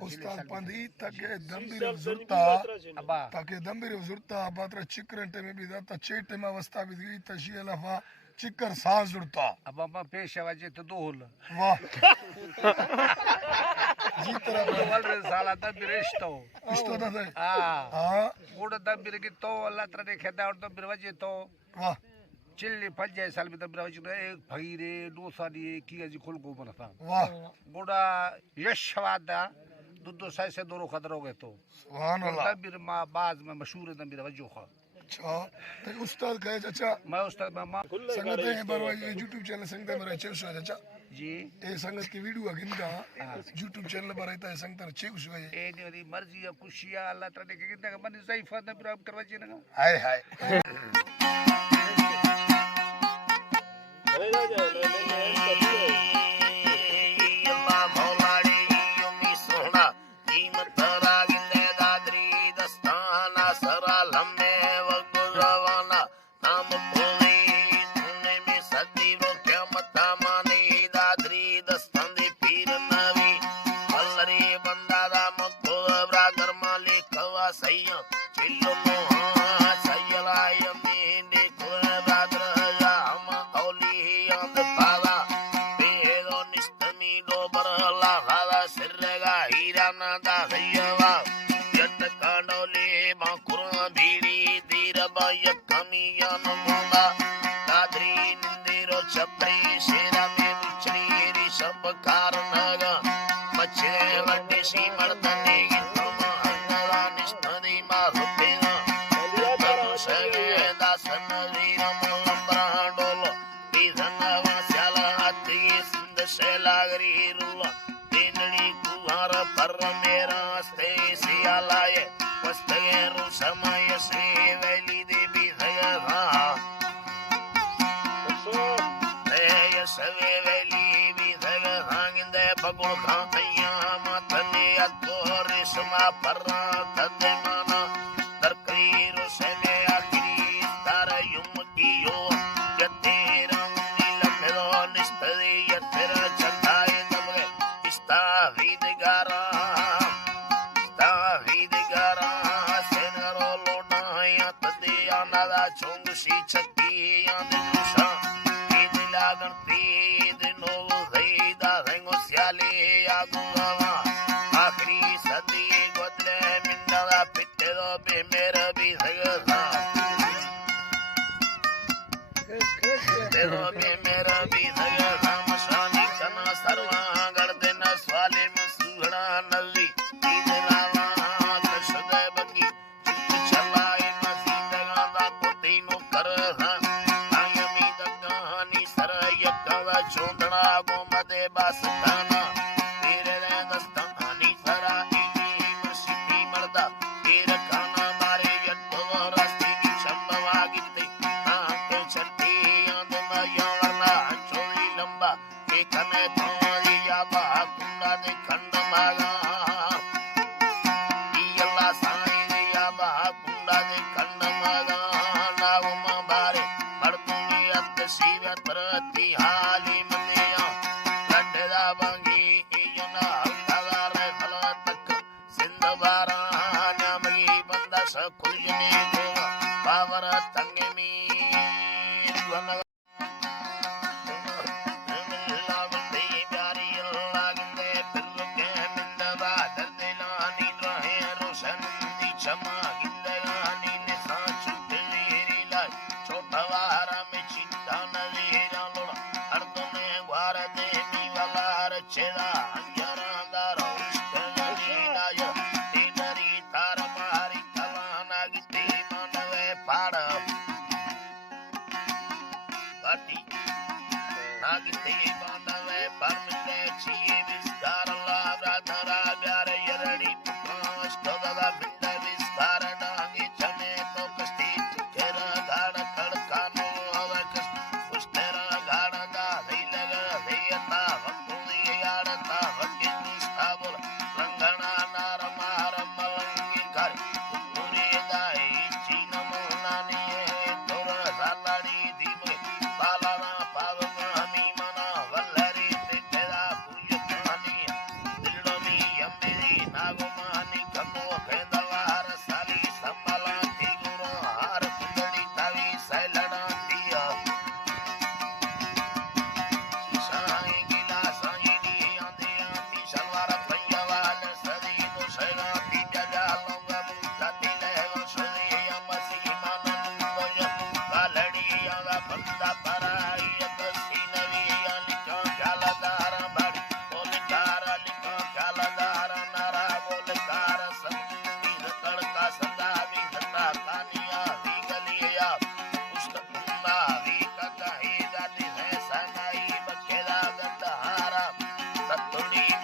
Ustaz Pandi take dambire zurta batra chikrente me bidata chete ma wasta bidgi tashi alafa chikar sa zurta abba pesha waje to dol वाह जी तरह walre sala dambire isto da है ah oda dambire ki to Allah tra ne kheda or dambire waje to वाह chilli 5 साल में दबरा वजन एक भाई रे दो साली की अजी खोल को बना था वाह गोड़ा यशवादा दो साल से दोनों खतर हो गए तो सुभान अल्लाह दबीर माँ बाज में मशहूर है दबीर वजो खा अच्छा तो उस्ताद कहे चाचा मैं उस्ताद मामा संगत है बार YouTube चैनल संगत है मेरा चेक चाचा जी ए संगत की वीडियो अगिंदा YouTube चैनल पर रहता है संगत चेक है ए मेरी मर्जी है खुशियां अल्लाह ताला के कितना का मन ज़ईफा दबीर अब करवा जी ना हाय हाय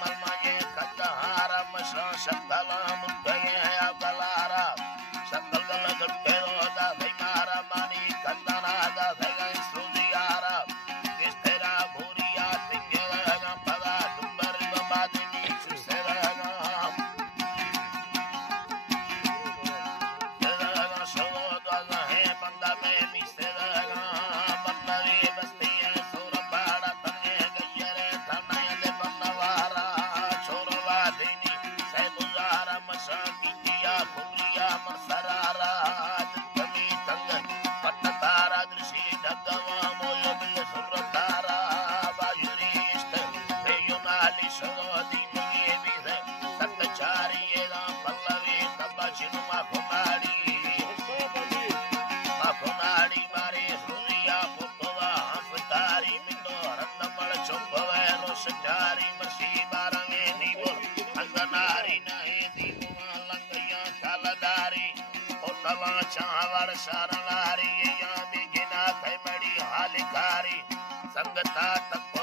मलमाये कदहारा मशा सकला मुद्दे अकलारा सकल गल गट्टे रोदा मारा मानी कंदना दा स्रुदियारा इस तेरा भूरिया तिंगेगा पदा डुंबर बमादनी सुसेगा तेरा सो दा है बंदा में मिसेगा बंदरी बस्ती है सोर पाड़ा तने गयरे थाना दे बनवारा छोरवा देनी से बुजारा मशा किया भूरिया मसरारा तमी तंग पट्टारा दृश्य डगवा मोय बिल सुरतारा बाजुरीस्त रेयुनाली सगोदी मुगे बिद सत्चारी एदा पल्लवी तबचिन माखुनाडी मारे सुरिया पुतवा हंसतारी मिंदो रंदमल चुंबवे रोसचारी मसी बारंगे दीवो अंगनारी नहे दीवा लंगया कालदारी ओतवा चावड़ सरनारी या बिगिना खैमड़ी हालिकारी संगता तक